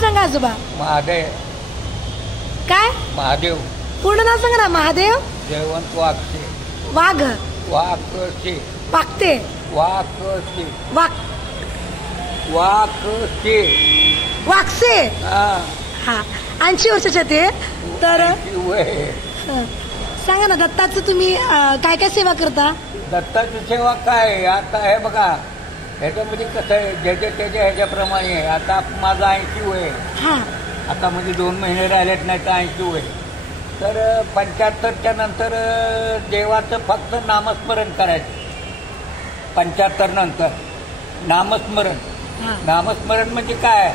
सांगा आजोबा. महादेव. काय? महादेव. पूर्ण नाव सांगा ना. महादेव जयवंत वाघसे. वाघ. वाघसे. वागते. वाघसे. वाघ. वाघसे. वागसे. हा 80 वर्षाचे ते. तर सांगा ना दत्ताचं तुम्ही काय काय सेवा करता. दत्ताची सेवा काय आता हे बघा ह्याच्यामध्ये कसं आहे ज्याच्या त्याच्या ह्याच्याप्रमाणे आहे. आता माझा 80 वय. हा आता म्हणजे 2 महिने राहिलेत नाही तर 80 वय. तर 75च्या नंतर देवाचं फक्त नामस्मरण करायचं. 75 नंतर नामस्मरण. नामस्मरण म्हणजे काय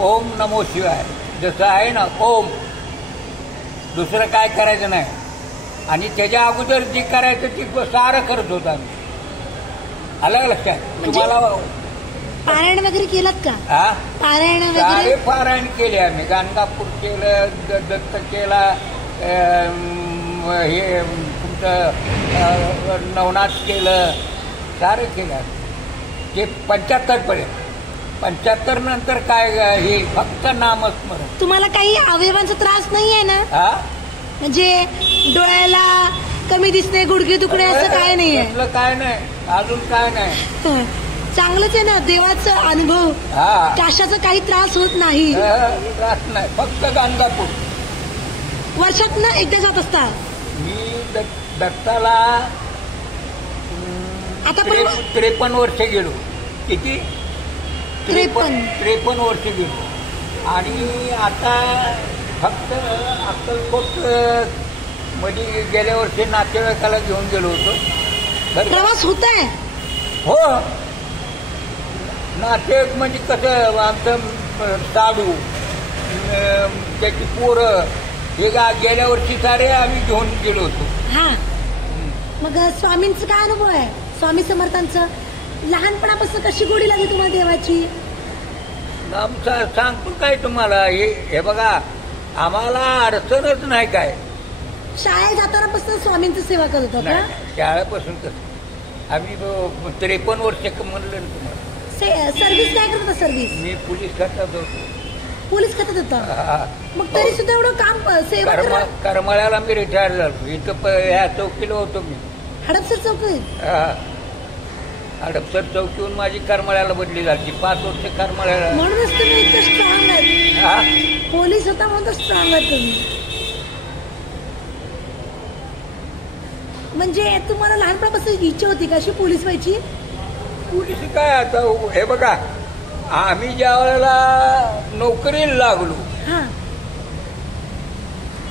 ओम नमो शिवाय जसं आहे ना ओम. दुसरं काय करायचं नाही. आणि त्याच्या अगोदर जे करायचं ते सारं करत होतो आम्ही. आलं लक्षात तुम्हाला. पारायण वगैरे केलात का. पारायण सारे वगैरे पारायण केले आम्ही. गाणगापूर केलं दत्त केला हे तुमचं नवनाथ केलं सारं केलं ते 75 पर्यंत. 75 नंतर काय हे फक्त नामस्मरण. तुम्हाला काही अवयवांचा त्रास नाही आहे ना. म्हणजे डोळ्याला कमी दिसणे गुडघे दुखणे असं काय नाहीये. काय नाही अजून काय नाही. चांगलंच आहे ना. देवाचा अनुभव. काशाचा काही त्रास होत नाही. त्रास नाही फक्त गाणगापूर. वर्षात ना एकदा जात असता. मी दत्ताला आता 53 वर्ष गेलो. किती 53 वर्ष गेलो. आणि आता फक्त अक्कलकोट मध्ये गेल्या वर्षी नातेवाईकाला घेऊन गेलो होतो. प्रवास होत आहे. हो नातेवाईक म्हणजे कसं आमचं साडू त्याची पोरं हे गेल्या वर्षी सारे आम्ही घेऊन गेलो होतो. हा मग स्वामींचं काय अनुभव आहे. स्वामी समर्थांचं लहानपणापासून कशी गोडी लागली तुम्हाला देवाची. आमचा सांगतो काय तुम्हाला हे बघा आम्हाला अडचणच नाही काय. शाळेत जातानापासून स्वामींची सेवा करत होता. शाळेपासून कसं आम्ही 53 वर्ष म्हणलं ना तुम्हाला. सर्व्हिस काय करत होता. सर्व्हिस मी पोलीस खात्यात होतो. पोलीस खात्यात होता. मग तरी सुद्धा एवढं काम सेवा करमाळ्याला मी रिटायर झालो. इथं ह्या चौकीला होतो मी. हडपसर चौकीत. हडपसर चौकीहून माझी करमाळ्याला बदली झाली. 5 वर्ष करमाळ्याला. म्हणूनच तुम्ही इतकं स्ट्रॉंग आहेत. पोलीस होता म्हणून स्ट्रॉंग आहे तुम्ही. म्हणजे तुम्हाला लहानपणापासून इच्छा होती का अशी पोलीस व्हायची. पोलीस काय आता हे बघा आम्ही ज्या वेळेला नोकरीला लागलो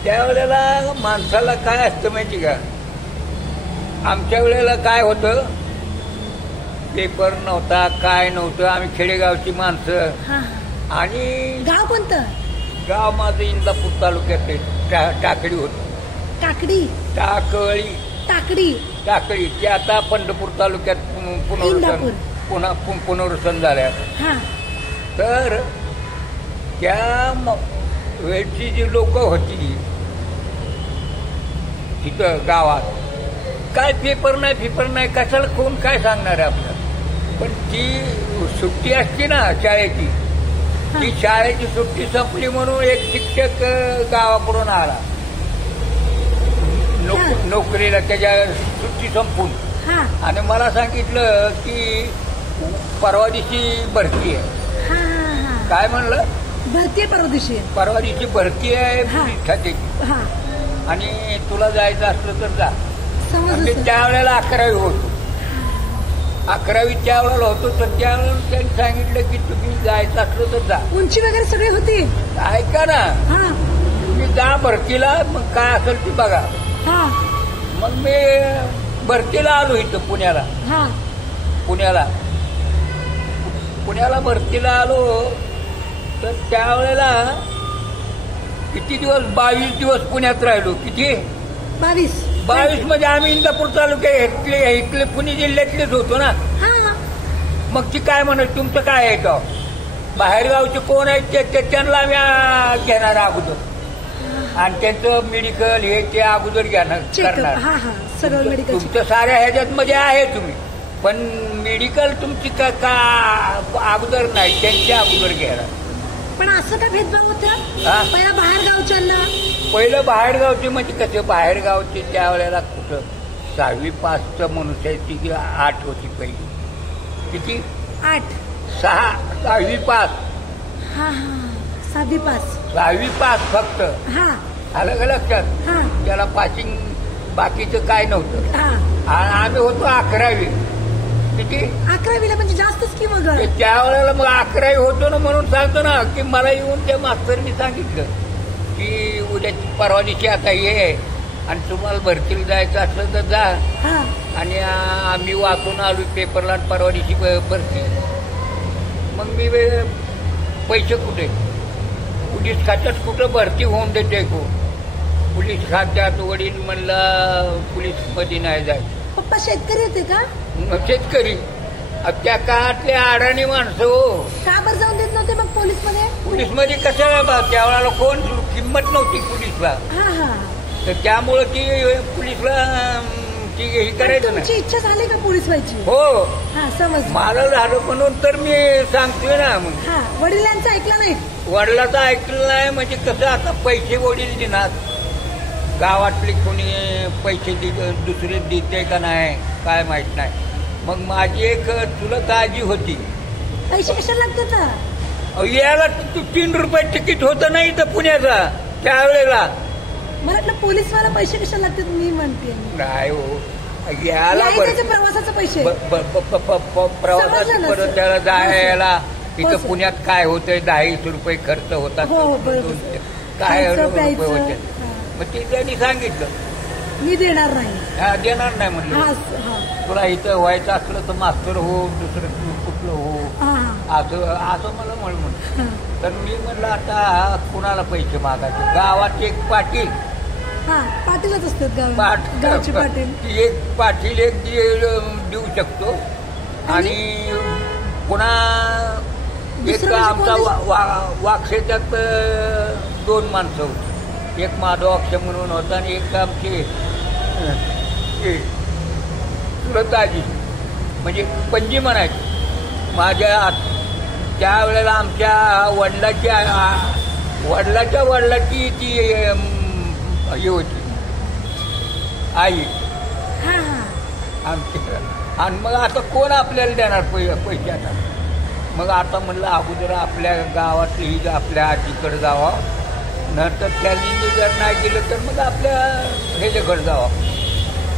त्यावेळेला माणसाला काय असतं माहिती का. आमच्या वेळेला काय होतं पेपर नव्हता काय नव्हतं. आम्ही खेडेगावची माणसं. आणि गाव कोणतं. गाव माझं इंदापूर तालुक्यात टाकडी होतं. टाकडी. टाकळी. टाकडी. टाकळी ते आता पंढरपूर तालुक्यात पुनर्वसन झाल्या. तर त्या वेळची जी लोक होती तिथं गावात काय पेपर नाही कशाला कोण काय सांगणार आहे आपल्याला. पण ती सुट्टी असते ना शाळेची. ती शाळेची सुट्टी संपली म्हणून एक शिक्षक गावाकडून आला नोकरीला त्याच्या सुट्टी संपून. आणि मला सांगितलं की परवा दिवशी भरती आहे. काय म्हणलं भरती परवा दिवशी भरती आहे पोलीस खात्याची. आणि तुला जायचं असलं तर जा. म्हणजे त्यावेळेला 11वी होतो. 11वी त्यावेळेला होतो तर त्यावेळेला त्यांनी सांगितलं की तुम्ही जायचं असलं तर जा. उंची वगैरे सगळी होती. ऐका ना तुम्ही जा भरतीला मग काय असेल ती बघा. मग मी भरतीला आलो इथं पुण्याला. भरतीला आलो तर त्यावेळेला किती दिवस 22 दिवस पुण्यात राहिलो. किती 22 म्हणजे आम्ही इंदापूर तालुक्यात इथले पुणे जिल्ह्यातलेच होतो ना. मग ती काय म्हणत तुमचं काय आहे गाव बाहेरगावचे कोण आहेत त्यांना आम्ही घेणार अगोदर. आणि त्यांचं मेडिकल हे ते अगोदर करणार. तुमचं साऱ्या ह्याच्यात मध्ये आहे तुम्ही पण मेडिकल तुमची का अगोदर नाही त्यांच्या अगोदर घेणार. पण असं काय भेदभाव होता हा? पहिला बाहेर गावच्यांना? पहिलं बाहेर गावचे म्हणजे कसे बाहेर गावचे त्यावेळेला कुठं 6वी पासचं मनुष्याची 8 होती पहिली. किती? 8. 6वी पास. हा हा 6वी पास. 6वी पास फक्त. हा अलग लक्षात. हा त्याला पासिंग बाकीचं काय नव्हतं. हा आणि आम्ही होतो 11वी. किती? 11वीला म्हणजे जास्तच की मग. त्यावेळेला मग 11वी होतो ना म्हणून सांगतो ना की मला येऊन त्या मास्तरनी सांगितलं की उद्याची परवा दिवशी आता ये आणि तुम्हाला भरतीला जायचं असलं तर जा. हा आणि आम्ही वाचून आलो पेपरला परवा दिवशी भरती. मग मी पैसे कुठे? पोलीस खात्यात कुठं भरती होऊन देते को? पोलीस खात्यात वडील म्हणलं पोलीसमध्ये नाही जायचं. पप्पा शेतकरी होते का? शेतकरी. त्या काळातले अडाणी माणसं हो. का बरं जाऊन देत नव्हते मग पोलीसमध्ये? पोलीसमध्ये कशाला त्यावेळेला कोण किंमत नव्हती पोलीसला. हा हा तर त्यामुळं ती पोलीसला ती हे करायचं तुमची ना. इच्छा झाली का पोलीस व्हायची? हो हा समज. मला झालं म्हणून तर मी सांगतोय ना. मग हा वडिलांचं ऐकलं नाही? वडिलाचं ऐकलं नाही म्हणजे कसं आता पैसे वडील देणार. गावातले कोणी पैसे दुसरे देते का नाही काय माहित नाही. मग माझी एक चुलत आजी होती. पैसे कशाला लागतात ना? याला 3 रुपये तिकीट होतं नाही तर पुण्याचा त्यावेळेला. मला वाटलं पोलीसवाला पैसे कशाला लागतात मी म्हणते. नाही हो. याला यायचे प्रवासाचे पैसे. प्रवासाचं परत त्याला जायला इथं हो, सर. पुण्यात काय होतंय 10 रुपये खर्च होतात. हो, बरोबर. काय खायचं, रुपये प्यायचं. होते. हा. मग ते त्यांनी सांगितलं मी देणार नाही. देणार नाही हा म्हणलं. हा तुला इथं व्हायचं असलं तर मास्तर हो दुसरं कुठलं हो हा असं मला म्हणून. हा. तर मी म्हणलं आता कुणाला पैसे मागायचे. गावात एक पाटील. हा पाटीलच असतात पाट गावचे पाटील. एक पाटील एक देऊ शकतो. आणि पुन्हा एक दुसरं म्हणजे आमचा कोण? वाक्षेच्यात 2 माणसं होती. एक माधव अक्ष म्हणून होता आणि एक आमचे सुरताजी म्हणजे पंजी म्हणायची. माझ्या त्यावेळेला आमच्या वडिलाच्या वडिलाची ती हे होती आई हा हा आमच्या. आणि मग आता कोण आपल्याला देणार पैसे आता. मग आता म्हणलं अगोदर आपल्या गावातली ही आपल्या आजीकडे जावं. नंतर त्यांनी जर नाही गेलं तर मग आपल्या ह्याच्याकडे जावं.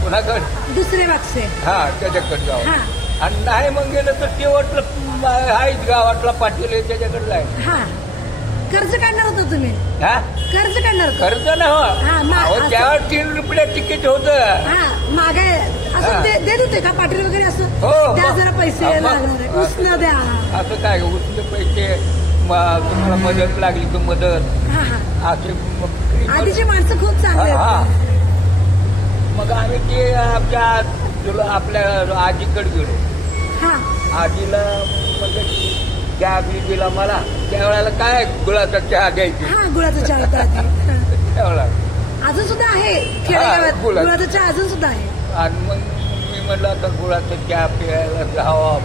कोणाकडे? दुसरे वाक्से. हा त्याच्याकडे जावं. हा आणि नाही मग गेलं तर ते वाटलं आहेच गावातला पाटील आहे त्याच्याकडे जायचं. हा कर्ज काढणार होता तुम्ही? हा कर्ज काढणार होता? कर्ज ना हा, असं- त्यावर 3 रुपये तिकीट होतं. हा मागे असं हा. देत होते का पाटील वगैरे असं? हो, द्या मग. जरा पैसे हा, मग. लागणार आहे. उसनं द्या. असं काय उसले पैसे तुम्हाला मदत लागली तर मदत हा हा असे मग आधीची माणसं खूप चांगली हा. आहेत. मग आम्ही ते आपल्या आजीकडे गेलो. हा आजीला म्हणजे चहा बी दिला मला. त्यावेळेला काय गुळाचा चहा द्यायची हा गुळाचा चहा होता आधी. हा. त्यावेळेला. अजून सुद्धा आहे खेडेगावात गुळाचा. गुळाचा चहा अजून सुद्धा आहे. आणि मग मी म्हणलं आता गुळाचा चहा प्यायला जावं.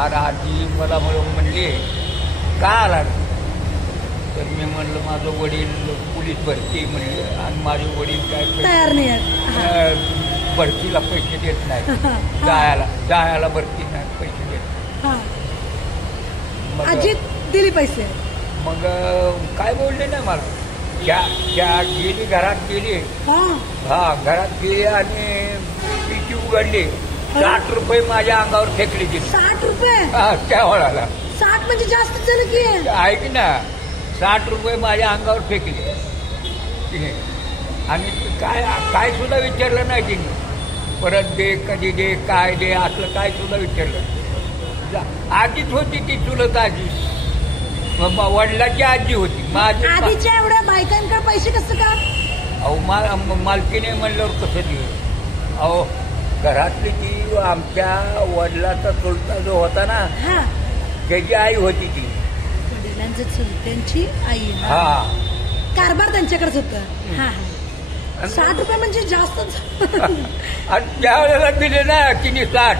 आणि आजी मला म्हणली का आला? तर मी म्हणलं माझं वडील पोलीस भरती म्हणले आणि माझे वडील काय तयार नाही आहेत. भरतीला पैसे देत नाही. हा. जायला भरती नाही पैसे देत. हा मग आजी दिली पैसे. मग काय बोलले नाही मला. त्या गेली घरात गेली. हा घरात गेली आणि पिशी उघडली. 60 रुपये माझ्या अंगावर फेकले गेली. 60 रुपये? त्या वेळाला 60 म्हणजे जास्त झालं की. ऐक ना 60 रुपये माझ्या अंगावर फेकले. आणि काय सुद्धा विचारलं नाही तिने. परत दे कधी दे काय दे असलं काय सुद्धा विचारलं. आजीच होती ती चुलत आजी. वडिलाची आजी होती माझी. आधीच्या एवढ्या बायकांकडे पैसे कसं का? अहो मालकीने म्हणल्यावर कसं दे. अहो घरातली ती आमच्या वडिलाचा चुलता जो होता ना हा त्याची आई होती ती. वडिलांचं चुलत्यांची आई. हा कारभार त्यांच्याकडेच होतं. हा हा 60 रुपये म्हणजे जास्तच. आणि त्यावेळेला दिले ना तिने 60.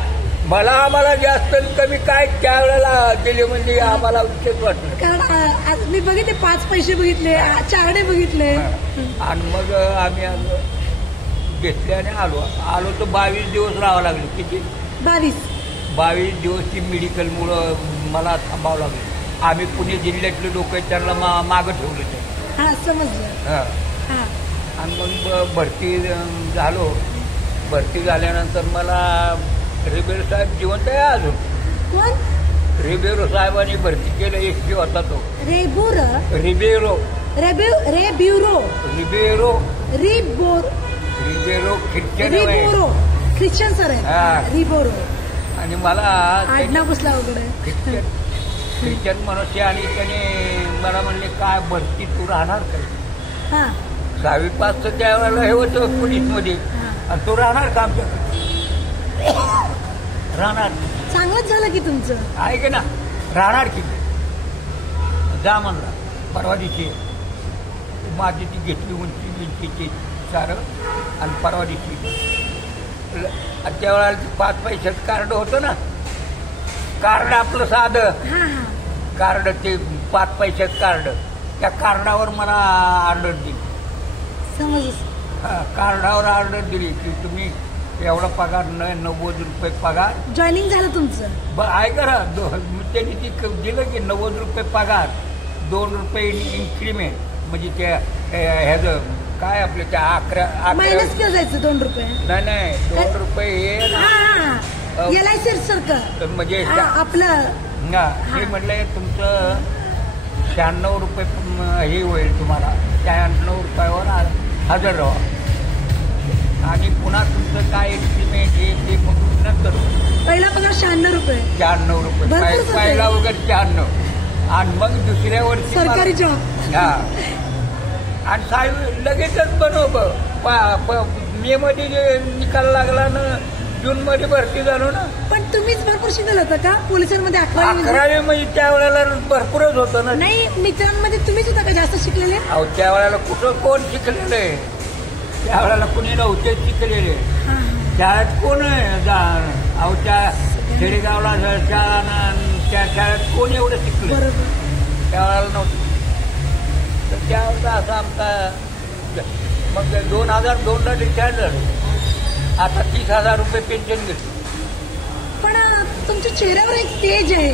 मला आम्हाला जास्त कमी काय त्यावेळेला दिले म्हणजे आम्हाला विशेष वाटलं. कारण आज मी बघितले 5 पैसे बघितले, चारडे बघितले. आणि मग आम्ही घेतले आणि आलो तर 22 दिवस राहावं लागले. किती? 22 दिवसची मेडिकलमुळं मला थांबावं लागलं. आम्ही पुणे जिल्ह्यातले लोक त्यांना मागं ठेवले ते. हा समजलं. हा. आणि मग भरती झालो. भरती झाल्यानंतर मला रिबेरो साहेब जिवंत आहे अजून. कोण? रिबेरो साहेबांनी भरती केलं. एसटी होता तो. रिबेरो ख्रिश्चन सर आहे. रिबोरो. आणि मला आडनाव बसला वगैरे ख्रिश्चन मनुष्य. आणि त्याने मला म्हणले काय भरती तू राहणार काय? 6वी पासचं त्यावेळेला हे होतं पोलीसमध्ये. आणि तू राहणार का आमच्याकडे? राहणार. चांगलंच झालं की तुमचं. आहे की ना? राहणार की जा म्हणला. परवा दिवशी माझी ती घेतली उंचीची सारं. आणि परवा दिवशी त्यावेळेला 5 पैशाचं कार्ड होतं ना. कार्ड आपलं साधं कार्ड, ते 5 पैशाचं कार्ड. त्या कार्डावर मला ऑर्डर दिली. कार्डावर ऑर्डर दिली की तुम्ही एवढा पगार 90 रुपये पगार. जॉईनिंग झालं तुमचं? आहे करा. त्यांनी ती दिलं की 90 रुपये पगार, 2 रुपये इन्क्रीमेंट. म्हणजे त्या ह्याचं काय आपलं त्या 11 मायनस किंवा जायचं 2 रुपये. नाही 2 रुपये LIC सारखं म्हणजे आपलं. हे म्हटलंय तुमचं 96 रुपये हे होईल तुम्हाला. 96 रुपयावर हजर राहा. आणि पुन्हा तुमचं काय इन्क्रीमेंट हे ते नंतर. पहिला पगार 96 रुपये. 96 रुपये पहिला वगैरे 96. आणि मग दुसऱ्या वर्षी सरकारी जॉब. आणि साहेब लगेचच बनव. मे मध्ये जे निकाल लागला ना, जून मध्ये भरती झालो ना. पण तुम्हीच भरपूर शिकलं होतं का पोलिसांमध्ये? 11वी म्हणजे त्यावेळेला भरपूरच होतं ना. नाही, मित्रांमध्ये तुम्हीच होता का जास्त शिकलेले? अहो त्यावेळेला कुठं कोण शिकलेलं आहे? त्यावेळेला कुणी नव्हते शिकलेले. शाळेत कोण अहो त्या खेडेगावला त्या शाळेत कोण एवढं शिकलं? त्यावेळेला नव्हतं. तर त्यावेळेला असं आमचा मग 2002ला रिटायर झालो. आता 30,000 रुपये पेन्शन घेतो. पण तुमच्या चेहऱ्यावर एक तेज आहे,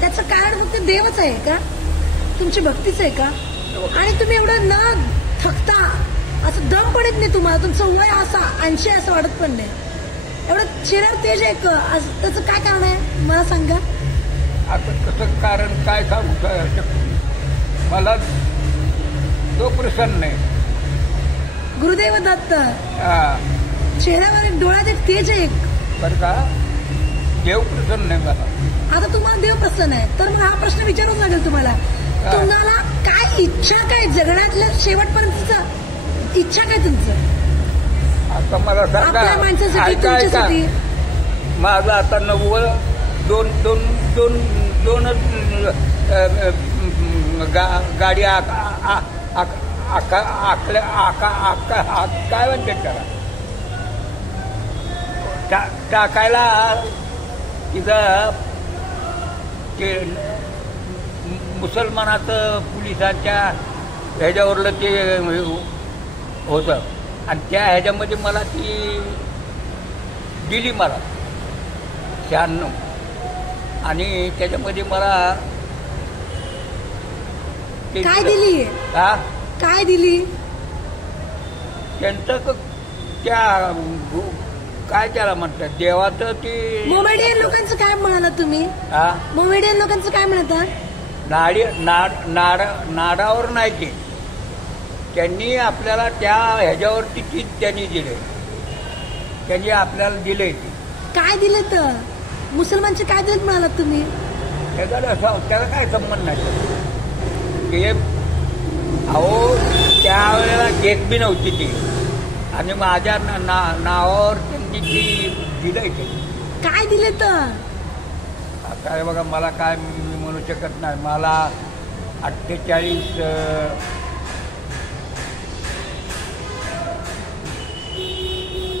त्याचं कारण फक्त देवच आहे का? तुमची भक्तीच आहे का? आणि तुम्ही एवढं न थकता असं दम पडत नाही तुम्हाला? तुमचं वय असा 80 असं वाटत पण नाही. एवढं चेहऱ्यावर तेज आहे का? त्याचं काय कारण आहे मला सांगा. आता कसं कारण काय सांगू मला तो प्रसन्न आहे. गुरुदेव दत्त. चेहऱ्यावर एक डोळ्यात एक तेज आहे. बरं का? देव प्रसन्न आहे मला. आता तुम्हाला देव प्रसन्न आहे तर मग हा प्रश्न विचारूच लागेल तुम्हाला. तुम्हाला काय इच्छा, काय जगण्यातल्या शेवटपर्यंतच इच्छा काय तुमचं? आता मला सांगा. आपल्या माणसासाठी, तुमच्यासाठी. माझं आता 90 गाडी काय म्हणते त्याला टाकायला तिथं ते मुसलमानाचं पोलिसांच्या ह्याच्यावरलं ते होतं. आणि त्या ह्याच्यामध्ये मला ती दिली मला 96. आणि त्याच्यामध्ये मला काय दिली? काय दिली? त्यांचं त्या काय त्याला म्हणतात देवाचं ते. मोमेडियन लोकांचं काय म्हणाला तुम्ही? मोमेडियन लोकांचं काय म्हणता? नाडावर नाही ते. त्यांनी आपल्याला त्या ह्याच्यावरती ती त्यांनी दिले. त्यांनी आपल्याला दिले. काय दिले तर? मुसलमानचे काय दिलेत म्हणालात तुम्ही? त्याला काय संबंध नाही. ते अहो त्यावेळेला घेत बी नव्हती ती. आणि माझ्या नावावर त्यांनी दिलंय. ते काय दिले तर? काय बघा मला काय मी म्हणू शकत नाही. मला 48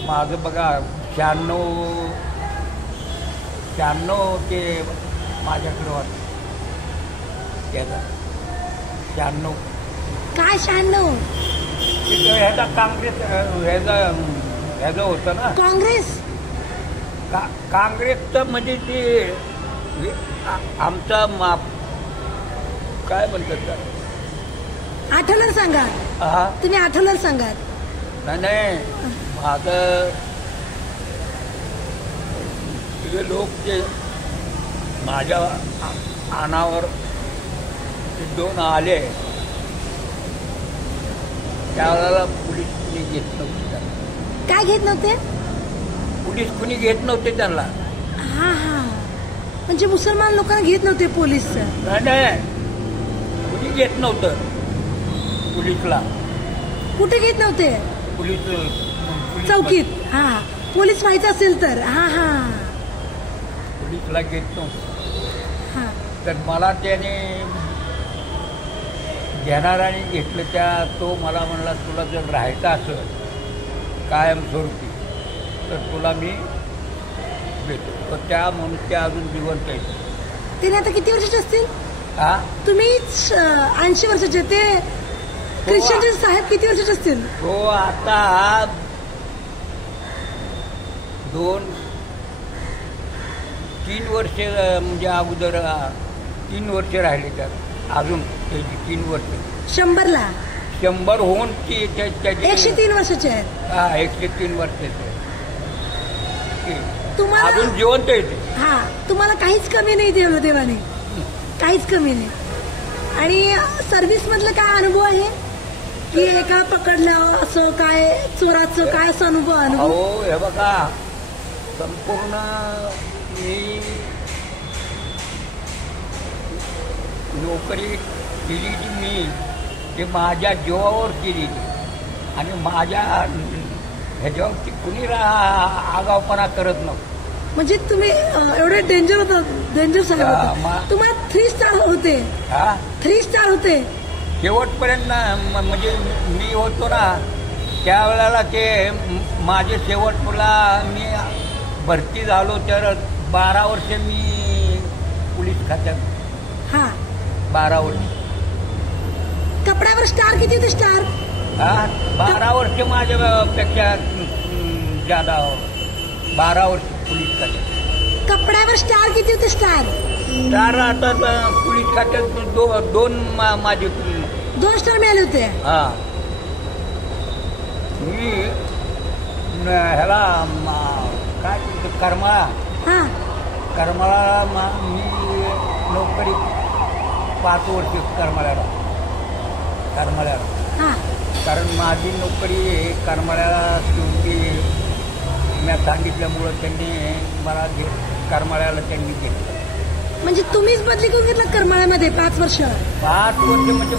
माझं बघा 96 96 ते माझ्याकडे वाटतं त्याचा 96 काय 96? ह्याचा काँग्रेस ह्याचं होतं ना काँग्रेस? काँग्रेसचं म्हणजे ते आमचा काय म्हणतात त्याला? आठवलं सांगा, हा तुम्ही आठवलं सांगा. नाही माझं ते लोक जे माझ्या अनावर ते 2 आले त्यावेळेला पोलीस कुणी घेत नव्हते त्यांना. काय घेत नव्हते? पोलीस कुणी घेत नव्हते त्यांना. हा हा, म्हणजे मुसलमान लोकांना घेत नव्हते पोलीस? नाही कुणी घेत नव्हतं पोलीसला. कुठे घेत नव्हते? पोलीस चौकीत? हा, पोलीस व्हायचं असेल तर. हा हा पोलीसला घेत नव्हतं. हा. तर मला त्याने घेणाराने घेतलं. तो मला म्हणला तुला जर राहायचं असेल कायमस्वरूपी तर तुला मी देतो. तर त्या म्हणून त्या अजून जिवंत आहेत. ते आता किती वर्षाचे असतील? हा तुम्ही 80 वर्षाचे, ते ख्रिश्चनचे साहेब किती वर्षाचे असतील? तो आता 2-3 वर्ष म्हणजे अगोदर 3 वर्ष राहिले त्यात अजून त्याची 3 वर्ष 100ला 100 होऊन ती त्याची 103 वर्षाचे आहेत. हा 103 वर्षाचे तुम्हाला अजून जिवंत येते. हा, तुम्हाला काहीच कमी नाही दिलं देवाने, काहीच कमी नाही. आणि सर्व्हिस मधलं काय अनुभव आहे की एका पकडलं असं काय चोराचं काय असं अनुभव? हो हे बघा संपूर्ण मी नोकरी केली जी मी ते माझ्या जीवावर केली आणि माझ्या ह्याच्यावरती कुणी आगावपणा करत नव्हतं. म्हणजे तुम्ही एवढे डेंजर होता, डेंजर साहेब होता. तुम्हाला 3 स्टार होते? 3 स्टार होते शेवटपर्यंत. म्हणजे मी होतो ना त्यावेळेला ते माझे शेवटला मी भरती झालो तर 12 वर्ष मी पोलीस खात्यात. हा 12 वर्ष. कपड्यावर स्टार किती होते? स्टार 12 वर्ष माझ्यापेक्षा ज्यादा 12 वर्ष पोलीस खात्यात. कपड्यावर स्टार किती होते? स्टार आता पोलीस खात्यात 2 माझे 2 स्टार मिळाले होते. हा मी ह्याला काय म्हणतो करमाळा. हा करमाळा मी नोकरी 5 वर्ष करमाळ्याला. हा कारण माझी नोकरी करमाळ्याला शेवटी मी सांगितल्यामुळं त्यांनी मला करमाळ्याला त्यांनी घेतलं. म्हणजे तुम्हीच बदली करून घेतलं करमाळ्यामध्ये 5 वर्ष? 5 वर्ष म्हणजे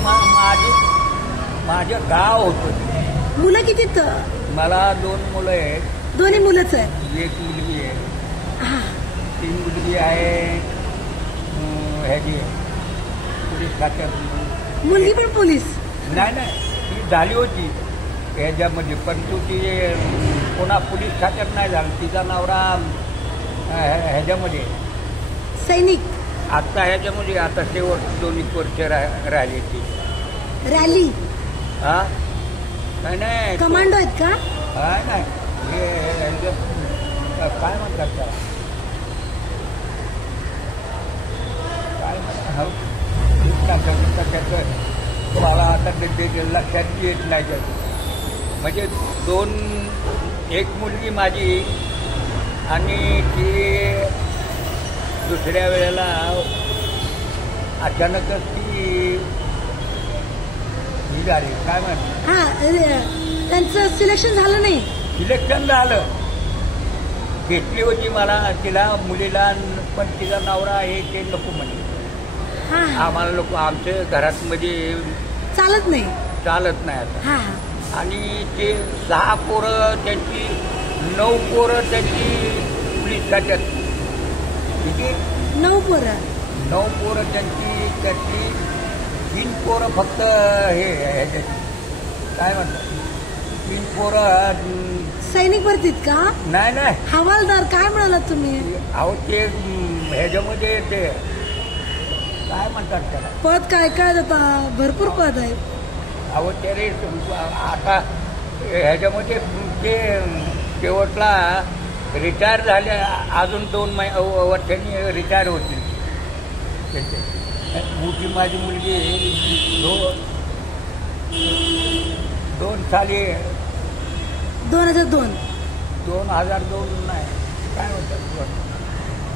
माझं गाव होतं. मुलं किती? मला 2 मुलं आहेत. दोन्ही मुलंच आहेत? 1 मुलगी आहे. हा 3 मुलगी आहे ह्याची पोलीस खात्यात. मुलगी पण पोलीस? नाही ती झाली होती ह्याच्यामध्ये परंतु ती पुन्हा पोलीस खात्यात नाही झालं. तिचा नवरा ह्याच्यामध्ये सैनिक. आता ह्याच्यामध्ये आता शेवट 2 वर्ष राहिली ती. रॅली? हा नाही कमांडो आहेत का? नाही हे काय म्हणतात त्याला काय म्हणतात त्याचं मला आता लक्षात येत नाही त्याचं. म्हणजे 1 मुलगी माझी आणि ती दुसऱ्या वेळेला अचानकच ती झाली. काय म्हणतात हा, त्यांचं सिलेक्शन झालं नाही? सिलेक्शन झालं. घेतली होती मला तिला मुलीला पण तिचा नवरा आहे ते नको म्हणे. आम्हाला लोक आमच्या घरात मध्ये चालत नाही आता. हा आणि ते 6 पोरं त्यांची 9 पोरं त्यांची पोलीस खात्यात. किती? 9 पोरं. 9 पोरं त्यांची 3 पोरं फक्त हे ह्याच्यात काय म्हणतात 3 पोरं सैनिक भरतीत का? नाही हवालदार काय म्हणालात तुम्ही? अहो ते ह्याच्यामध्ये ते काय म्हणतात त्याला, पद काय काय आता भरपूर पद आहे. अहो त्याने आता ह्याच्यामध्ये ते शेवटला रिटायर झाले, अजून 2 वर्षांनी रिटायर होतील त्याचे. मोठी माझी मुलगी 2 साली 2002 नाही काय म्हणतात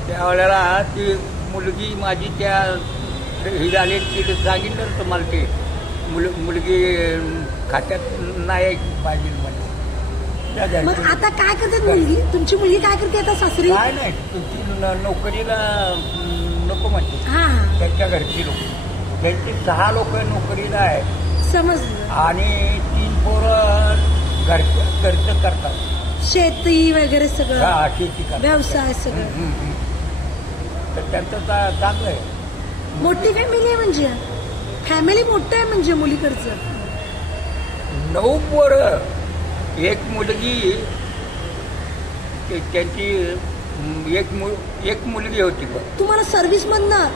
त्यावेळेला ती मुलगी माझी त्या ही झाली, तिथे सांगितलं तुम्हाला ते मुलगी खात्यात नाही पाहिजे म्हणजे. मग आता काय करतात मुलगी? तुमची मुलगी काय करते आता सासरी? काय नाही, तुमची नोकरीला नको म्हणते. हा त्यांच्या घरची लोक, त्यांची 6 लोक नोकरीला आहेत समजलं. आणि 3 पोरं घरचं करतात, शेती वगैरे सगळं, शेती करतात, व्यवसाय सगळं. तर त्यांचं चांगलं आहे. मोठी फॅमिली आहे म्हणजे, फॅमिली मोठं आहे म्हणजे मुलीकडचं. 9 पोरं, 1 मुलगी, त्यांची एक मुलगी होती. तुम्हाला सर्व्हिस मधनं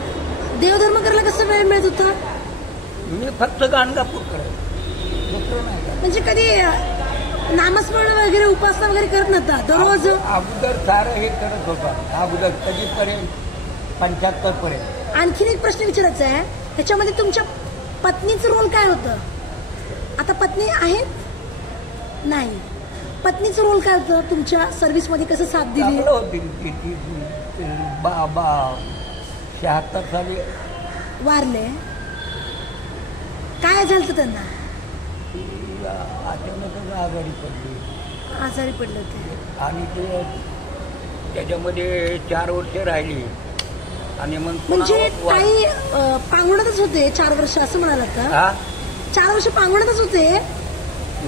देवधर्म करायला कसं वेळ मिळत होता? मी फक्त गाणगापूर करायचं, दुसरं नाही. म्हणजे कधी नामस्मरण वगैरे उपासना वगैरे करत नव्हता दररोज? अगोदर सारं हे करत होता, अगोदर कधीपर्यंत 75 पर्यंत. आणखीन एक प्रश्न विचारायचा आहे, त्याच्यामध्ये तुमच्या पत्नीचं रोल काय होतं? आता पत्नी आहेत? नाही. पत्नीचं रोल काय होतं तुमच्या सर्व्हिस मध्ये? कसं साथ दिली? 76 साली वारले. काय झालं त्यांना? अचानकच आजारी पडले ते आणि ते त्याच्यामध्ये 4 वर्ष राहिली. आणि मग म्हणजे काही पांगुणातच होते 4 वर्ष असं म्हणाला का? 4 वर्ष पांगुणातच होते?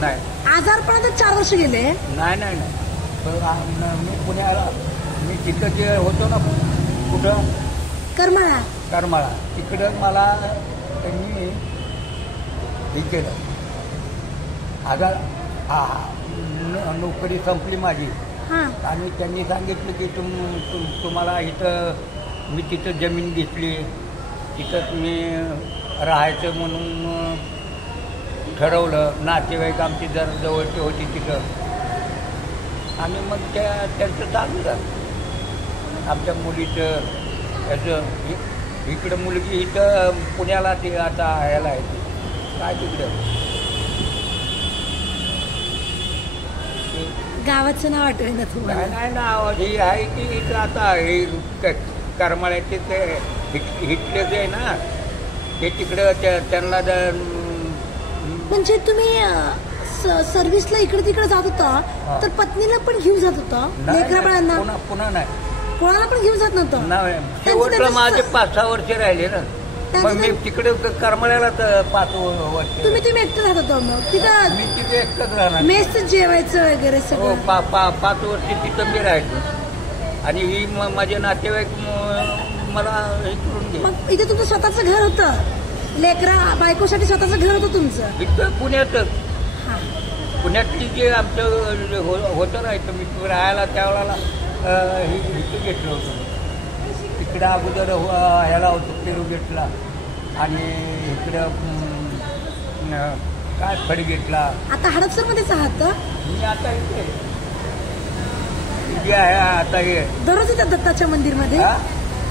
नाही, आजारपणातच 4 वर्ष गेले? नाही. मी पुण्याला, मी तिथं जे होतो ना, कुठं करमाळा, तिकडं मला त्यांनी हे केलं. नोकरी संपली माझी आणि त्यांनी सांगितलं की तुम्हाला इथं, मी तिथं जमीन घेतली, तिथंच मी राहायचं म्हणून ठरवलं. नातेवाईक आमची जर जवळची होती तिथं, आणि मग त्यांचं चालू झालं. आमच्या मुलीचं याचं, इकडं मुलगी इथं पुण्याला, ते आता ह्याला आहे काय तिकडं गावाचं नाव आठवे ना तुम्हाला? नाही नाव हे आहे की इथं आता हे करमाळ्याचे ते हिटले जे आहे ना, ते तिकडं त्यांना. म्हणजे तुम्ही सर्व्हिसला इकडे तिकडे जात होता तर पत्नीला पण घेऊन जात होता? लेकरा बाळांना पुन्हा नाही, कोणाला पण घेऊन जात नव्हतं? शेवटला माझे 5-6 वर्ष राहिले ना, मग मी तिकडे करमाळ्याला 5 वर्ष. तुम्ही एकटं राहत होता? मग तिथं मी तिथे एकटंच राहणार. मेसचं जेवायचं वगैरे सगळं? 5 वर्ष तिथं मी राहायचो. आणि ही माझे नातेवाईक मला हे करून घे. मग इथे तुमचं स्वतःचं घर होतं? लेकरा बायकोसाठी स्वतःचं घर होतं तुमचं? इथं पुण्यातच. पुण्यातली जे आमचं होतं ना, इथं मी राहायला त्यावेळेला इथं घेतलं होतं. इकडं अगोदर ह्याला होतं पेरूगेटला, आणि इकडं काय फडगेटला. आता हडपसरमध्येच आहात? मी आता इथे जे आहे आता हे. दररोज येतात दत्ताच्या मंदिरमध्ये?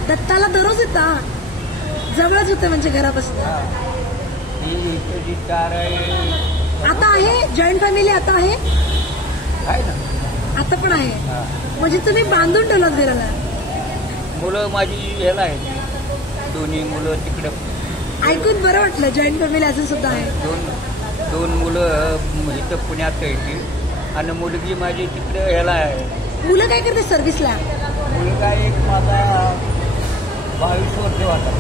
दत्ताला दररोज येता? जवळच होतं म्हणजे घरापासून? ही 4 आहे. आता आहे जॉईंट फॅमिली? आता आहे ना, आता पण आहे. म्हणजे तुम्ही बांधून ठेवलात घराला? मुलं माझी ह्याला आहेत, 2 मुलं तिकडे. ऐकून बरं वाटलं, जॉईंट फॅमिली अजून सुद्धा आहे. 2 मुलं इथं पुण्यात यायची, आणि मुलगी माझी तिकडे ह्याला आहे. मुलं काय करते सर्व्हिसला? मुलगा एक माझा 22 वर्ष होता,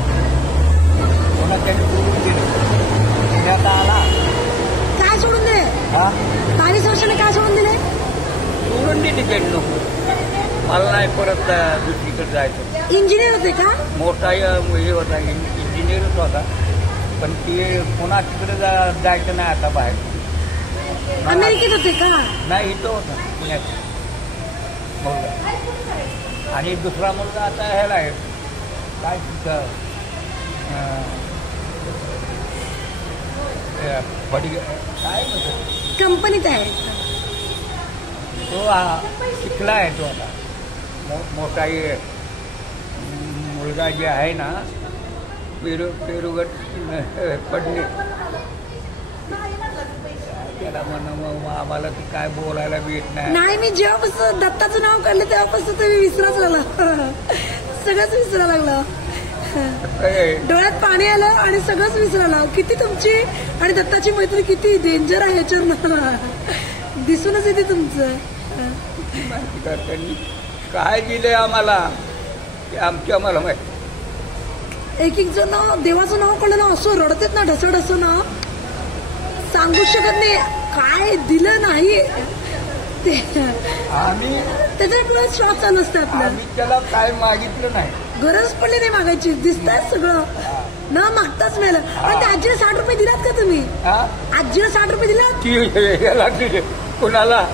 पुन्हा त्यांनी सोडून दिलं, पुण्यात आला. काय सोडून दिले? 22 वर्षाने काय सोडून दिले? सोडून दिली त्यांनी नको, मला नाही परत दुसरीकडे जायचं. इंजिनियर होते का? मोठा हे होता, इंजिनियरच होता, पण ते पुन्हा तिकडे जायचं नाही आता बाहेर. अमेरिकेत होते का? नाही, इथं होता पुण्यात मुलगा. आणि दुसरा मुलगा आता ह्याला आहे, काय तिथं बडी काय म्हणतो, कंपनीत आहे. तो शिकला आहे. तो आता मोठा मुलगा जे आहे ना, पेरुगट पडणे, त्याला म्हणून आम्हाला ते काय बोलायला बी येत नाही. नाही, मी जेव्हापासून दत्ताचं नाव काढलं तेव्हापासून तुम्ही विसराच लागला. सगळंच विसरायला लागला. डोळ्यात पाणी आलं आणि सगळंच विसरायला. किती तुमची आणि दत्ताची मैत्री किती डेंजर आहे याच्यावर दिसूनच येते तुमचं. त्यांनी काय दिलंय आम्हाला ते आम्हाला माहिती. एक एक जण देवाचं नाव काढलं ना असं रडतेत ना, ढसढस ना, सांगू शकत नाही काय दिलं नाही ते. आम्ही त्याच्याकडे श्वास चालू असते आपलं. आम्ही त्याला काय मागितलं नाही, गरज पडली नाही मागायची. दिसतंय सगळं न मागताच मिळालं. पण त्या आजीला 60 रुपये दिलात का तुम्ही? आजीला 60 रुपये दिलात? ती याला दिले, कुणाला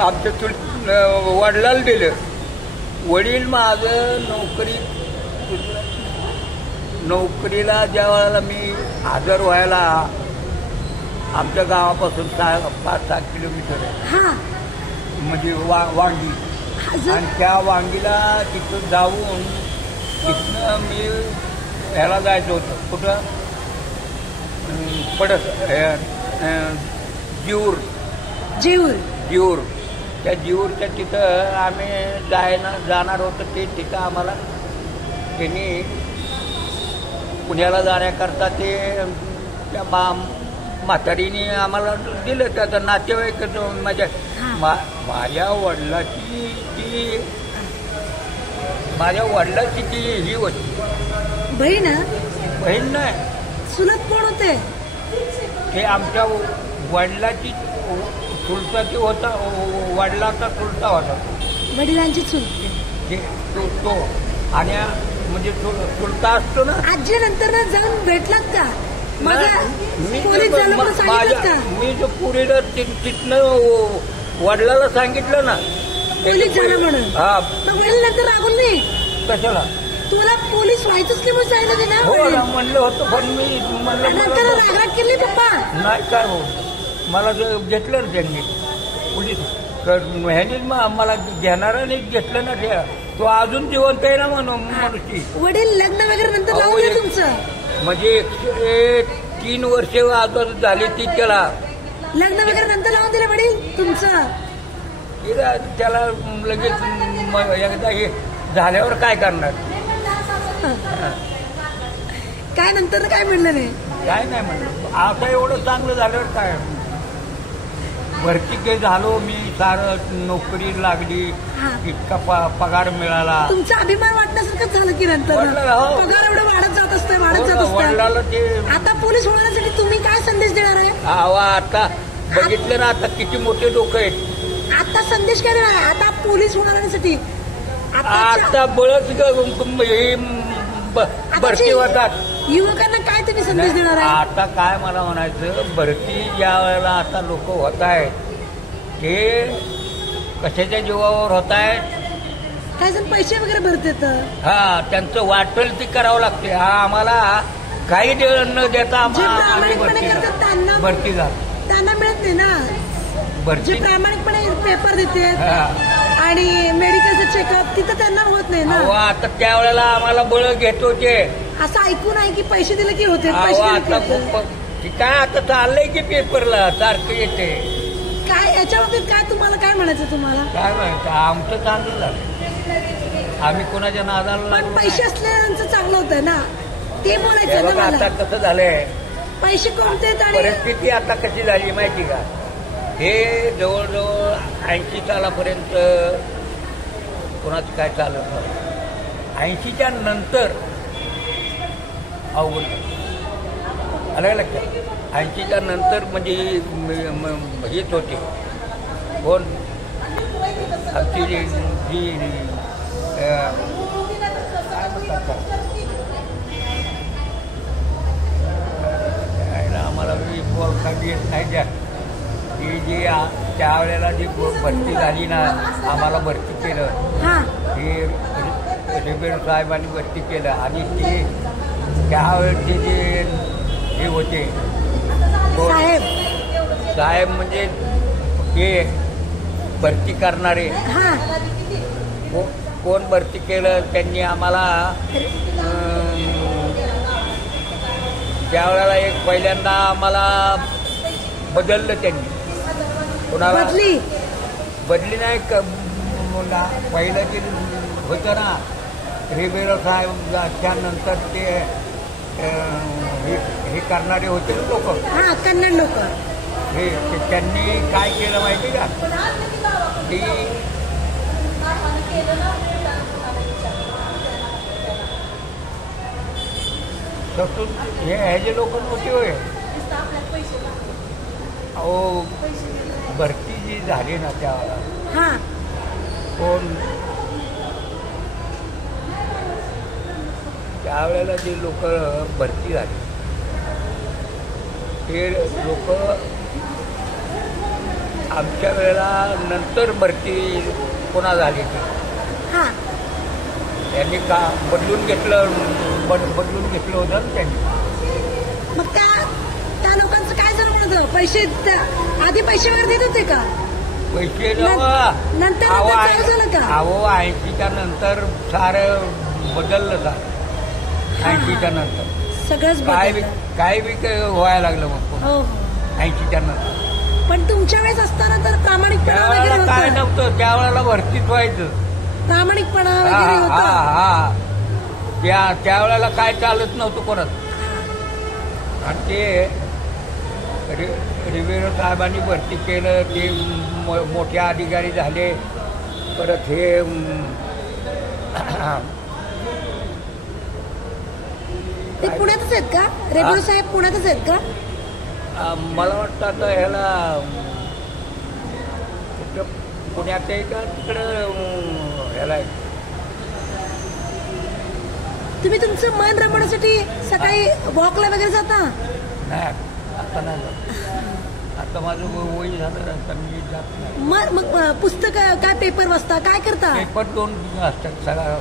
आमच्या वडिलाला दिलं. वडील माझं नोकरीला ज्या वेळेला मी हजर व्हायला, आमच्या गावापासून 5-6 किलोमीटर आहे, म्हणजे वांगी. आणि त्या वांगीला तिथं जाऊन तिथनं मी ह्याला जायचं होतं. कुठं जीवर. त्या जीवरच्या तिथं आम्ही जाणार होतो. ते तिथं आम्हाला त्यांनी पुण्याला जाण्याकरता ते त्या म्हातारीने आम्हाला दिलं. त्याचं नातेवाईक माझ्या वडिलाची ती ही होती. बहीण नाही, चुलत कोण होते ते आमच्या वडिलाची चुलता होता. वडिलाचा चुलता होता, वडिलांची चूल. तो आणि म्हणजे चुलता असतो ना. आजी नंतर जाऊन भेटलात का? मी जो पुरीला तिथनं वडिलाला सांगितलं ना पोलीस झाला म्हणून. हा, नंतर रागून नाही कशाला तुला पोलीस व्हायचंच की म्हणून सांगितलं ना. म्हणलं होतं, पण मी म्हणलं रागराग केली पप्पा नाही. काय हो, मला घेतलं ना त्यांनी पोलीस. ह्यानेच मला घेणारा नाही घेतलं ना. तो अजून जिवंत आहे ना मनुष्य. वडील लग्न वगैरे नंतर लावलं तुमचं? म्हणजे 3 वर्ष झाली ती. त्याला लग्न वगैरे नंतर लावून दिलं वडील तुमचं? त्याला लगेच एकदा हे झाल्यावर काय करणार? काय नंतर काय म्हणलं नाही? काय नाही म्हणलं. आता एवढं चांगलं झाल्यावर काय, भरती काही झालो मी, सारं नोकरी लागली, इतका पगार मिळाला. तुमचा अभिमान वाटण्यासारखं झालं की नंतर पगार एवढं वाढत जात असतं, वाढत जात वडिलाला ते. आता पोलीस होण्यासाठी तुम्ही काय संदेश देणार आहे? आता बघितलं ना, आता किती मोठे लोक आहेत. आता संदेश काय देणार आहे आता पोलीस होण्यासाठी? आता बळच भरती होतात. युवकांना काय तुम्ही संदेश देणार आहे? आता काय मला म्हणायचं, भरती ज्या वेळेला आता लोक होत आहेत हे कशाच्या जीवावर होत आहेत? काय जण पैसे वगैरे भरतात. हा, त्यांचं वाटल ती करावं लागते. हा, आम्हाला काही न देता भरती झाली. त्यांना मिळत नाही ना. भरती प्रामाणिकपणे पेपर देते आणि मेडिकलचं चेकअप तिथं त्यांना होत नाही ना. आता त्यावेळेला आम्हाला बळ घेतो ते. असं ऐकून आहे की पैसे दिले की होते. काय आता चाललंय की पेपरला सारखं येते. काय याच्या बाबतीत काय तुम्हाला काय म्हणायचं? तुम्हाला काय म्हणायचं? आमचं चांगलं झालं. आम्ही कोणाच्या नादाला. पण पैसे असल्याचं चांगलं होतं ना, ते बोलायचं ना. आता कसं झालंय, पैसे कोणते? परिस्थिती आता कशी झाली माहिती का? हे जवळजवळ 80 सालापर्यंत कोणाचं काय चालत नाही. 80च्या नंतर अवघड आलं लक्षात. 80च्या नंतर म्हणजे हेच होते कोण आमची जी आम्हाला बोल खाली येत नाही द्या. ही जी त्यावेळेला जी भरती झाली ना, आम्हाला भरती केलं, हा ही रिबेर साहेबांनी भरती केलं. आणि ती त्यावेळेचे जे हे होते साहेब साहेब म्हणजे हे भरती करणारे, हा कोण भरती केलं त्यांनी आम्हाला त्यावेळेला एक पहिल्यांदा आम्हाला बदललं त्यांनी. कोणाला बदली नाही पहिलं जे होतं ना रिबेरो साहेब, त्यानंतर ते हे करणारे होते ना लोक, हा कन्नड लोक, हे त्यांनी काय केलं माहिती का, की हे जे लोक नव्हते होय, अहो भरती जी झाली ना त्यावेळेला, हा कोण त्यावेळेला जे लोक भरती झाली ते लोक आमच्या वेळेला नंतर भरती कोणा झाली ती, हा त्यांनी का बदलून घेतलं होतं ना त्यांनी. मग त्या लोकांचं काय झालं म्हणत, पैसे आधी पैसे वगैरे देत होते का? पैसे नंतर चालू झालं का? अहो 80च्या नंतर सारं बदललं का, 80च्या नंतर सगळंच काय बी व्हायला लागलं मग हो 80च्या नंतर. पण तुमच्या वेळेस असताना तर प्रामाणिकपणा त्यावेळेला वगैरे काय होता, नव्हतं, त्यावेळेला भरतीच व्हायचं. प्रामाणिकपणा वगैरे हा होता. त्यावेळेला काय चालत नव्हतं कोणाच. आणि ते रिबेरो साहेबांनी भरती केलं, ते मोठे अधिकारी झाले. परत हे ते पुण्यातच आहेत का? रिबेरो साहेब पुण्यातच आहेत का? मला वाटतं आता ह्याला पुण्यात आहे का तिकडं ह्याला आहे. तुम्ही तुमचं मन रमवण्यासाठी सकाळी वॉकला वगैरे जाता? नाही आता नाही जात. आता माझं वय झालं तर मी जात नाही. मग पुस्तक काय पेपर वाचता काय करता? पेपर 2 असतात, सगळा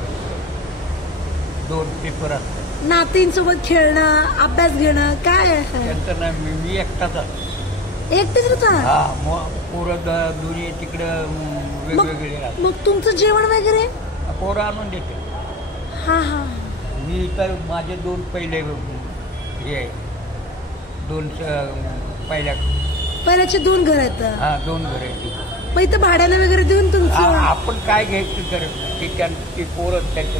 2 पेपर असतात. नातींसोबत खेळणं, अभ्यास घेणं काय आहे? नंतर नाही मी एकटाच असतो. एकटेच राहता? हा पोरं दोन्ही तिकडं वेगवेगळे राहतात. मग तुमचं जेवण वगैरे पोरं आणून देते. हा हा मी तर माझे 2 पहिले हे 2 पहिल्याचे 2 घर आहेत. 2 घर आहेत. मग इथं भाड्याला वगैरे देऊन तुमचं आपण काय घ्यायचं तर ते पोरं त्यांचं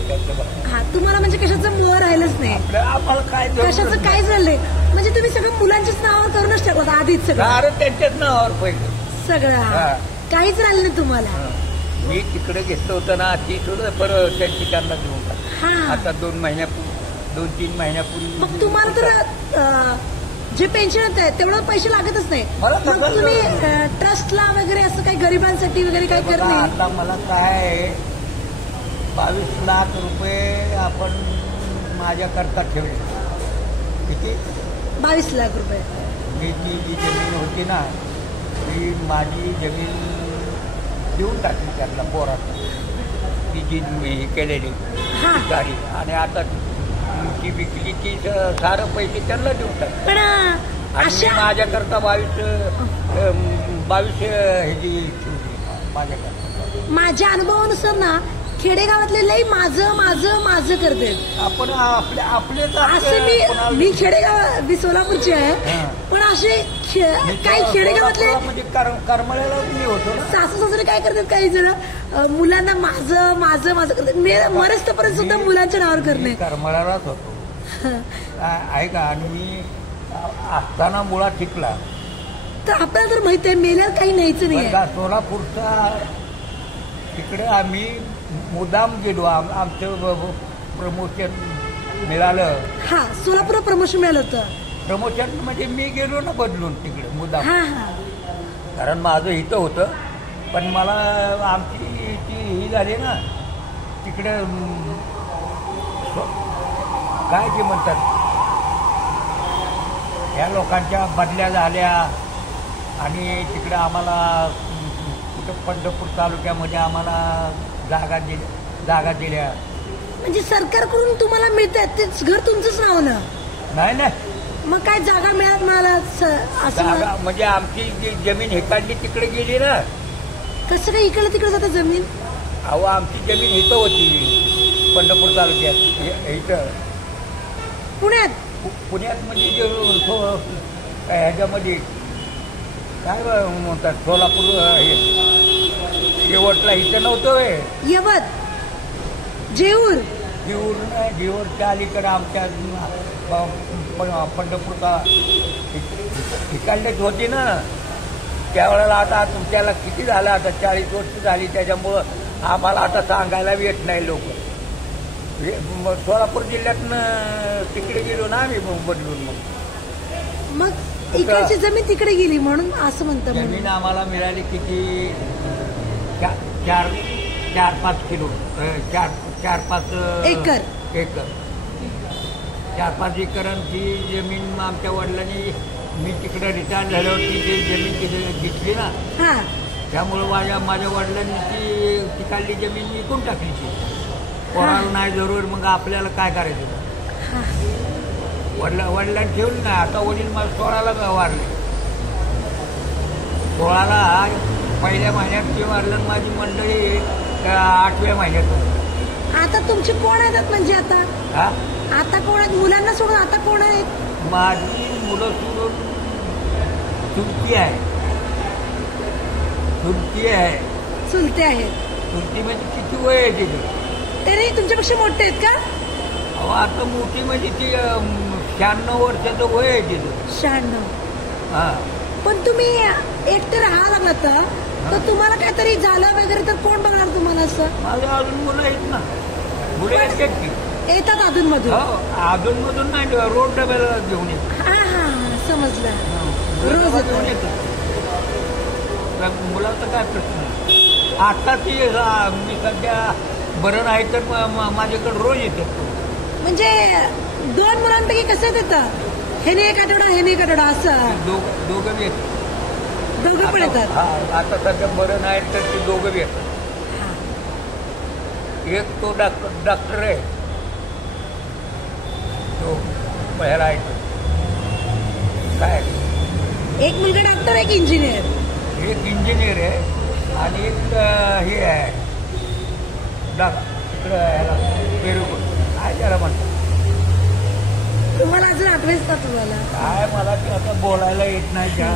हा तुम्हाला म्हणजे कशाचं मोह राहिलंच नाही. आम्हाला काय कशाचं काय झालंय म्हणजे तुम्ही सगळं मुलांच्याच नावावर करूनच टाकलं आधीच सगळं त्यांच्याच नावावर पहिलं सगळं काहीच राहिलं नाही तुम्हाला. मी तिकडे घेतलं होतं ना, ती सुद्धा परत त्यांची त्यांना देऊन टाकली. आता 2-3 महिन्यापूर्वी मग तुम्हाला तर जे पेन्शन येत आहे तेवढं पैसे लागतच नाही. मग तुम्ही ट्रस्टला वगैरे असं काही गरिबांसाठी वगैरे काय करणे? आता मला काय 22 लाख रुपये आपण माझ्याकरता ठेवले. किती? 22 लाख रुपये. मी ती जी जमीन होती ना, ती माझी जमीन देऊन टाकली त्यांना पोरात, ती जी मी केलेली गाडी. आणि आता ती विकली की सारं पैसे त्यांना देऊन टाकले. पण आणि माझ्याकरता 22 ह्याची माझ्याकरता. माझ्या अनुभवानुसार ना खेडेगावातले लई माझं करते. आपण आपले असे मी खेडेगाव मी सोलापूरची आहे, पण असे काही खेडेगावातले म्हणजे करमळ्याला मी होतो ना, सासू सासरे काय करतात काही जण मुलांना माझं करतात. मरेच तोपर्यंत सुद्धा मुलांच्या नावावर करणे. करमळ्यालाच होतो आहे का. आणि मी असताना मुळात शिकला तर आपल्याला तर माहित आहे मेल्यावर काही न्यायचं नाही. सोलापूरचा तिकडे आम्ही मुद्दाम गेलो. आमचं प्रमोशन मिळालं. हा सोलापूर प्रमोशन मिळालं होतं. प्रमोशन म्हणजे मी गेलो ना बदलून तिकडे मुद्दाम, हा कारण माझं इथं होतं. पण मला आमची ती ही झाली ना तिकडे काय ते म्हणतात, ह्या लोकांच्या बदल्या झाल्या, आणि तिकडे आम्हाला कुठं पंढरपूर तालुक्यामध्ये आम्हाला जागा दिल्या. म्हणजे सरकारकडून तुम्हाला मिळतात तेच घर तुमचंच नाव ना? नाही मग काय जागा मिळत मला असं जागा म्हणजे आमची जी जमीन हेकाडली तिकडे गेली ना. कसं काय इकडे तिकडे जातं जमीन? अहो आमची जमीन इथं होती पंढरपूर तालुक्यात इथं पुण्यात म्हणजे ह्याच्यामध्ये काय म्हणतात सोलापूर शेवटला इथं नव्हतं. यवत जेऊर जेऊरच्या अलीकडे आमच्या पंढरपूरचा इकडलेच होती ना त्यावेळेला. आता तुमच्याला किती झालं आता 40 वर्ष झाली त्याच्यामुळं आम्हाला आता सांगायला येत नाही लोक. सोलापूर जिल्ह्यातनं तिकडे गेलो ना आम्ही बदलून. मग इकडची जमीन तिकडे गेली म्हणून असं म्हणतात. जमीन आम्हाला मिळाली किती 4-5 किलो 4-5 एकर 4-5 एकरांची जमीन आमच्या वडिलांनी मी तिकडे रिटायर झाल्यावरती जी जमीन घेतली ना त्यामुळं माझ्या वडिलांनी ती काढली जमीन विकून टाकली. कोणाला नाही जरूर मग आपल्याला काय करायचं. वडिलांनी ठेवली नाही. आता वडील मला 16ला वारले. 16ला पहिल्या महिन्यात ते वारलं. माझी मंडळी 8व्या महिन्यात. आता तुमची कोण आहेत म्हणजे आता कोण आहेत? मुलांना सोडून आता कोण आहेत? माझी मुलं सोडून चुलती आहे. चुलते आहेत. चुलती म्हणजे किती वय आहे तिथे? तरी तुमच्यापेक्षा मोठे आहेत का? अहो आता मोठी म्हणजे ती 96 वर्षाचं वय आहे तिथं. 96. हा. पण तुम्ही एकटे राहायला लागलात तर तुम्हाला काहीतरी झालं वगैरे तर कोण बघणार तुम्हाला? असं माझ्या अजून मुलं आहेत ना. मुलं आहेत की येतात अधूनमधून? अधूनमधून नाही रोड डब्याला घेऊन येतात. हा समजलं. रोज घेऊन येतात. मुलाचा काय प्रश्न नाही. आता ती मी सध्या बरं नाही तर माझ्याकडे रोज येतात. म्हणजे 2 मुलांपैकी कसं येतं? हेने एक आठवडा असं दोघं बी येतात. दोघं पण येतात. आता सध्या बरं नाही तर ते दोघं बी येतात. एक तो डॉक्टर आहे तो ह्याला आहे काय एक मुलगा डॉक्टर एक इंजिनियर. एक इंजिनियर आहे आणि एक हे आहे ह्याला काय त्याला म्हणतात. तुम्हाला अजून आठवायच का तुम्हाला? काय मला ते आता बोलायला येत नाही. त्या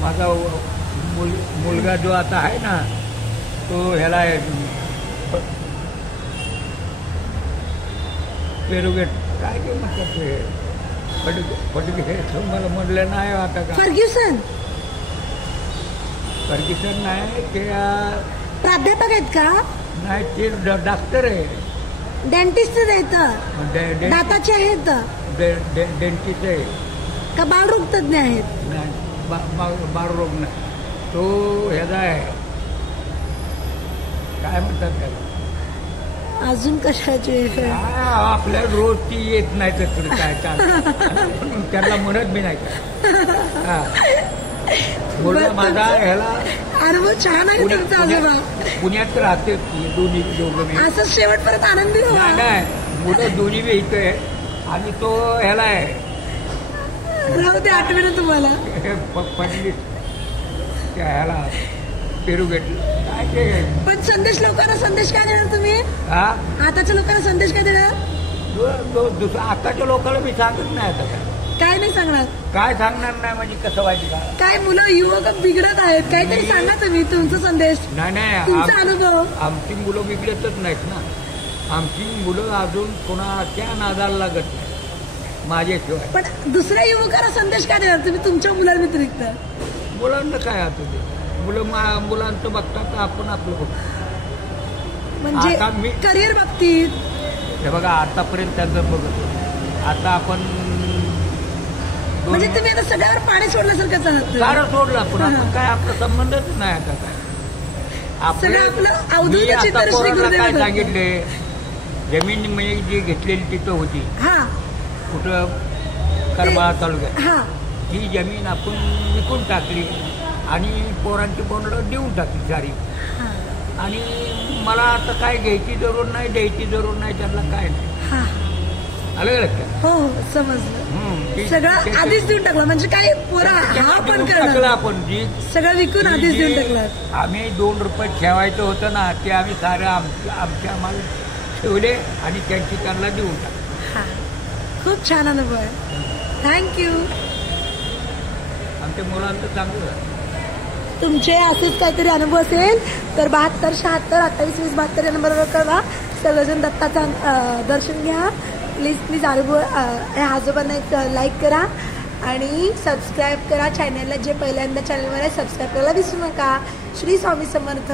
माझा मुलगा जो आता आहे ना तो ह्याला आहे पेरुगेट काय ते म्हणतात ते फटके हे मला म्हटलं नाही आता का. फर्ग्युसन नाही ते प्राध्यापक आहेत का? नाही ते डॉक्टर आहे. डेंटिस्ट आहेत? दाताचे आहेत? डेंटिस्ट आहे का बाळरोग तज्ञ आहेत? नाही बाळरोग नाही. तो ह्याचा आहे काय म्हणतात त्याला अजून कशाचे? आपल्या रोज ती येत नाही तर काय चालत त्याला म्हणत बी नाही का. मुलं माझा ह्याला अरे छान आहे तुमचा आजोबा. पुण्यात राहते दोघं. असं शेवटपर्यंत आनंदी नाही मुलं दोन्ही बी इथे आणि तो ह्याला आहे. राहू दे आठवण तुम्हाला पडली त्या ह्याला पेरुगेट काय ते. पण लोकांना संदेश काय देणार तुम्ही? आताच्या लोकांना संदेश काय देणार? आताच्या लोकांना मी सांगत नाही आता काय नाही सांगणार. काय सांगणार नाही म्हणजे कसं व्हायचं का. काय मुलं युवक बिघडत आहेत काहीतरी सांगा तुम्ही तुमचा संदेश. नाही तुमचा अनुभव. आमची मुलं बिघडतच नाहीत ना. आमची मुलं अजून कोणाच्या नादाला लागत नाही माझ्याशिवाय. पण दुसऱ्या युवकांना संदेश काय देणार तुम्ही तुमच्या मुलांव्यतिरिक्त? मुलांना काय आता ते मुलांचं बघतात आपण आपलं बघतो. म्हणजे करिअर बाबतीत हे बघा आतापर्यंत त्यांचं बघतो. आता आपण म्हणजे तुम्ही आता सगळ्यावर पाणी सोडल्यासारखंच आहात. सारं सोडलं आपण. आपण काय आपला संबंधच नाही आता काय. काय सांगितले जमीन मी जी घेतलेली तिथं होती कुठं करमाळा तालुक्यात ही जमीन आपण विकून टाकली आणि पोरांची बोंडं देऊन टाकली सारी. हा आणि मला आता काय घ्यायची जरूर नाही, द्यायची जरूर नाही, त्यांना काय नाही. हा आलं का लक्षात? हो समजलं. सगळं आधीच देऊन टाकलं म्हणजे काय पोरा हा पण टाकलं करणार आपण जी सगळं विकून आधीच देऊन टाकलं. आम्ही 2 रुपये ठेवायचं होतं ना, ते आम्ही सारं आमच्या आम्हाला ठेवले आणि त्यांची त्यांना देऊन टाकले. हा खूप छान अनुभव आहे. थँक्यू. आमच्या मुलांचं चांगलं झालं. तुमचे असेच काहीतरी अनुभव असेल तर 72 76 28 20 72 या नंबरवर कळवा. सर्वजण दत्ताचं दर्शन घ्या. प्लीज आजोबांना एक लाईक करा आणि सबस्क्राईब करा चॅनलला. जे पहिल्यांदा चॅनलवर आहे सबस्क्राईब करायला विसरू नका. श्री स्वामी समर्थ.